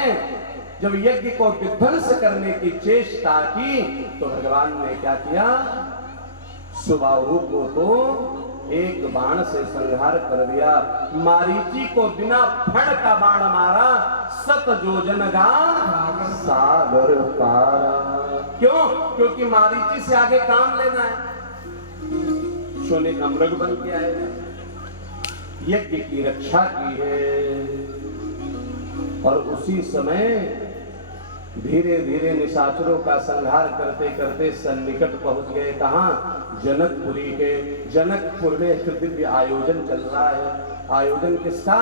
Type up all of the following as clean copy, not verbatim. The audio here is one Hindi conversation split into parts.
में जब यज्ञ को विध्वंस करने की चेष्टा की तो भगवान ने क्या किया, सुबाहु को तो एक बाण से संहार कर दिया। मारीची को बिना फण का बाण मारा, 7 योजन गान सागर पारा। क्यों? क्योंकि मारीची से आगे काम लेना है, सोने का मृग बन के आएगा। यज्ञ की रक्षा की है। और उसी समय धीरे धीरे निशाचरों का संहार करते करते सन्निकट पहुंच गए। कहां? जनकपुरी के। जनकपुर में एक दिव्य आयोजन चल रहा है। आयोजन किसका?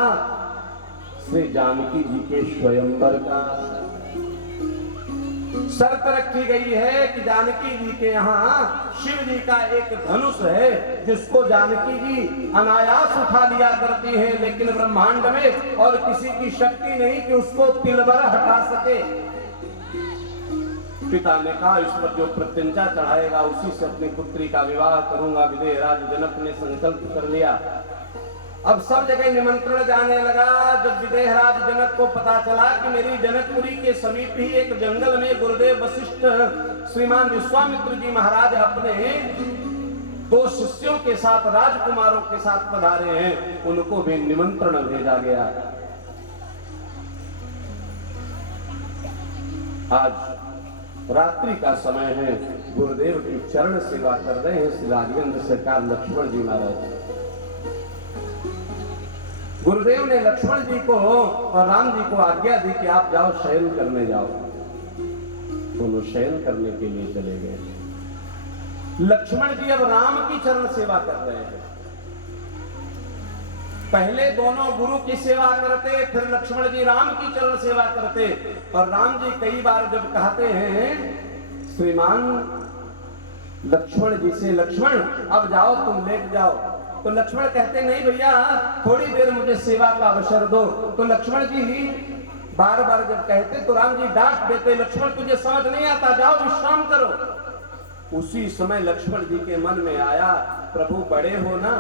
श्री जानकी जी के स्वयंवर का। शर्त रखी गई है कि जानकी जी के यहाँ शिव जी का एक धनुष है जिसको जानकी जी अनायास उठा लिया करती है, लेकिन ब्रह्मांड में और किसी की शक्ति नहीं कि उसको तिलबर हटा सके। पिता ने कहा इस पर जो प्रत्यंचा चढ़ाएगा उसी से अपनी पुत्री का विवाह करूंगा। विदेहराज जनक ने संकल्प कर लिया। अब सब जगह निमंत्रण जाने लगा। जब विदेहराज जनक को पता चला कि मेरी जनकपुरी के समीप ही एक जंगल में गुरुदेव वशिष्ठ श्रीमान विश्वामित्र जी महाराज अपने 2 शिष्यों के साथ, राजकुमारों के साथ पधारे हैं, उनको भी निमंत्रण भेजा गया। आज रात्रि का समय है, गुरुदेव की चरण सेवा कर रहे हैं श्री राघवेंद्र सरकार लक्ष्मण जी महाराज। गुरुदेव ने लक्ष्मण जी को और राम जी को आज्ञा दी कि आप जाओ शयन करने जाओ। दोनों शयन करने के लिए चले गए। लक्ष्मण जी अब राम की चरण सेवा कर रहे हैं। पहले दोनों गुरु की सेवा करते, फिर लक्ष्मण जी राम की चरण सेवा करते। और राम जी कई बार जब कहते हैं श्रीमान लक्ष्मण जी से, लक्ष्मण अब जाओ तुम लेट जाओ, तो लक्ष्मण कहते नहीं भैया थोड़ी देर मुझे सेवा का अवसर दो। तो लक्ष्मण जी ही बार बार जब कहते तो राम जी डांट देते, लक्ष्मण तुझे समझ नहीं आता, जाओ विश्राम करो। उसी समय लक्ष्मण जी के मन में आया प्रभु बड़े हो ना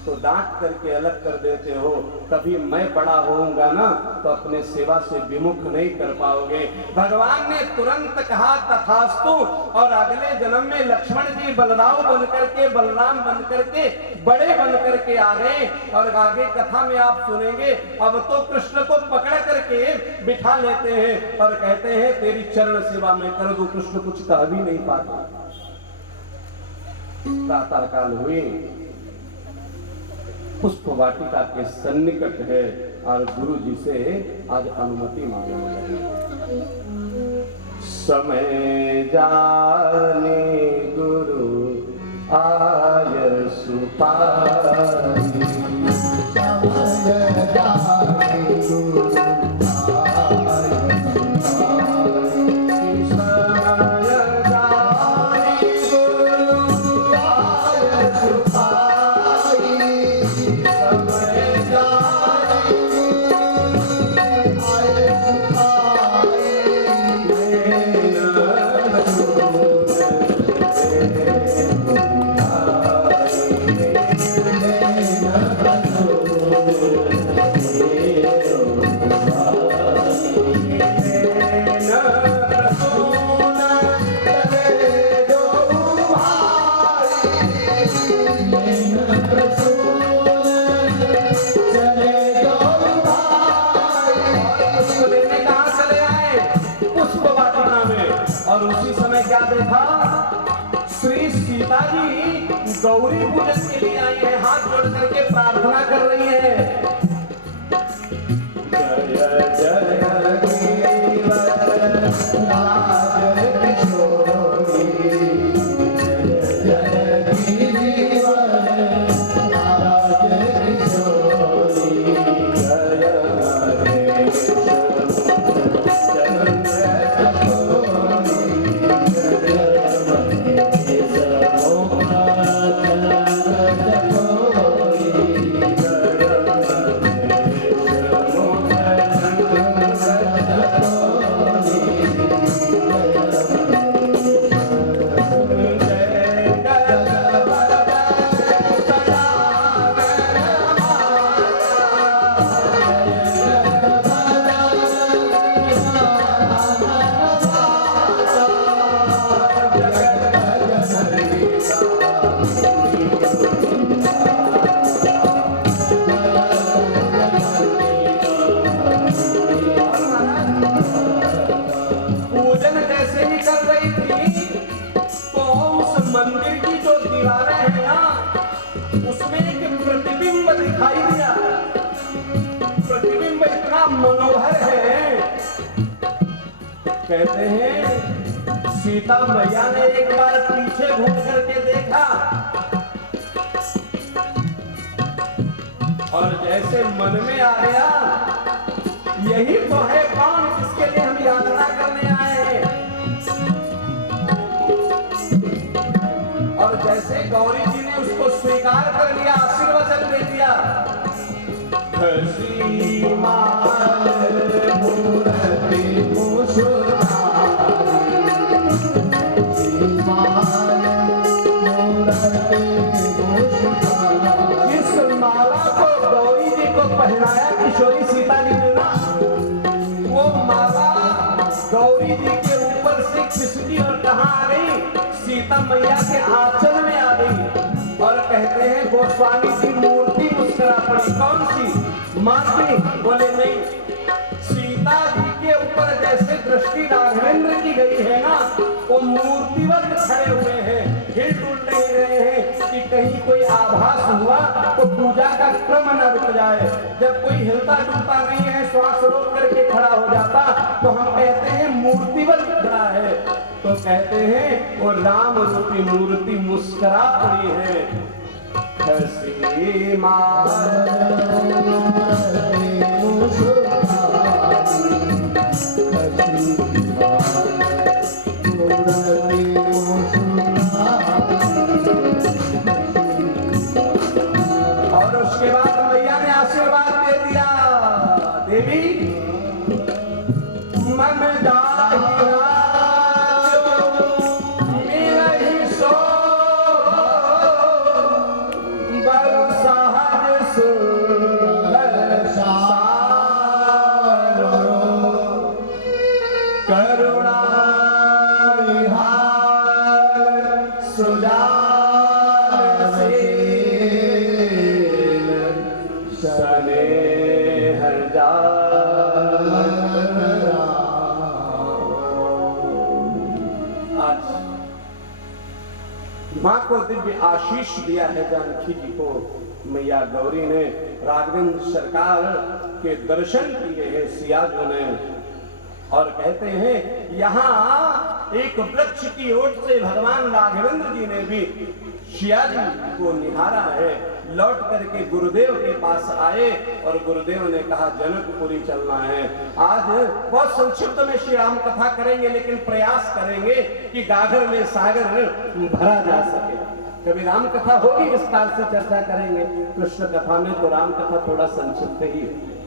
तो डांट करके अलग कर देते हो, कभी मैं बड़ा होऊंगा ना तो अपने सेवा से विमुख नहीं कर पाओगे। भगवान ने तुरंत कहा तथास्तु, और अगले जन्म में लक्ष्मण जी बलराम बन करके, बलराम बन करके, बड़े बन करके आ गए। और आगे कथा में आप सुनेंगे, अब तो कृष्ण को पकड़ करके बिठा लेते हैं और कहते हैं तेरी चरण सेवा में कर दूं। कृष्ण कुछ कह भी नहीं पाते। प्रातः काल हुई, पुष्प वाटिका के सन्निकट है और गुरु जी से आज अनुमति मांगने लगे। समय जाने गुरु आय सुपारी, समय जाने गुरु गौरी पूजन के लिए आई है, हाथ जोड़ करके प्रार्थना कर रही है। जय जय मनोहर है। कहते हैं सीता मैया ने एक बार पीछे घूम करके देखा और जैसे मन में आ गया यही तो है कौन जिसके लिए हम यात्रा करने आए हैं। और जैसे गौरी जी ने उसको स्वीकार कर लिया, आशीर्वचन दे दिया, पहनाया किशोरी सीता जी ने ना, वो माला गौरी जी के ऊपर से खिसकी और कहाँ आ गई, सीता मैया के आंचल में आ गई। और कहते हैं गोस्वामी की मूर्ति मुस्कुरा पड़ी। कौन सी? माती। बोले नहीं, सीता जी के ऊपर जैसे दृष्टि राघवेंद्र की गई है ना, वो मूर्तिवत खड़े हुए हैं, हिल डुल नहीं रहे हैं कि कहीं कोई आभास हुआ तो पूजा का क्रम न रुक जाए। जब कोई हिलता डुलता नहीं है, श्वास रोक करके खड़ा हो जाता, तो हम कहते हैं मूर्तिवत खड़ा है। तो कहते हैं वो राम रूपी मूर्ति मुस्कुरा पड़ी है। हसी और उसके बाद मैया ने आशीर्वाद दे दिया, देवी मन माँ को दिव्य आशीष दिया है जानकी जी को। मैया गौरी ने राघवेंद्र सरकार के दर्शन किए हैं सिया जी ने। और कहते हैं यहाँ एक वृक्ष की ओट से भगवान राघवेंद्र जी ने भी सिया जी को निहारा है। लौट करके गुरुदेव के पास आए और गुरुदेव ने कहा जनकपुरी चलना है। आज बहुत संक्षिप्त में श्री राम कथा करेंगे, लेकिन प्रयास करेंगे कि गागर में सागर भरा जा सके। कभी राम कथा होगी विस्तार से चर्चा करेंगे, कृष्ण कथा में तो राम कथा थोड़ा संक्षिप्त ही है।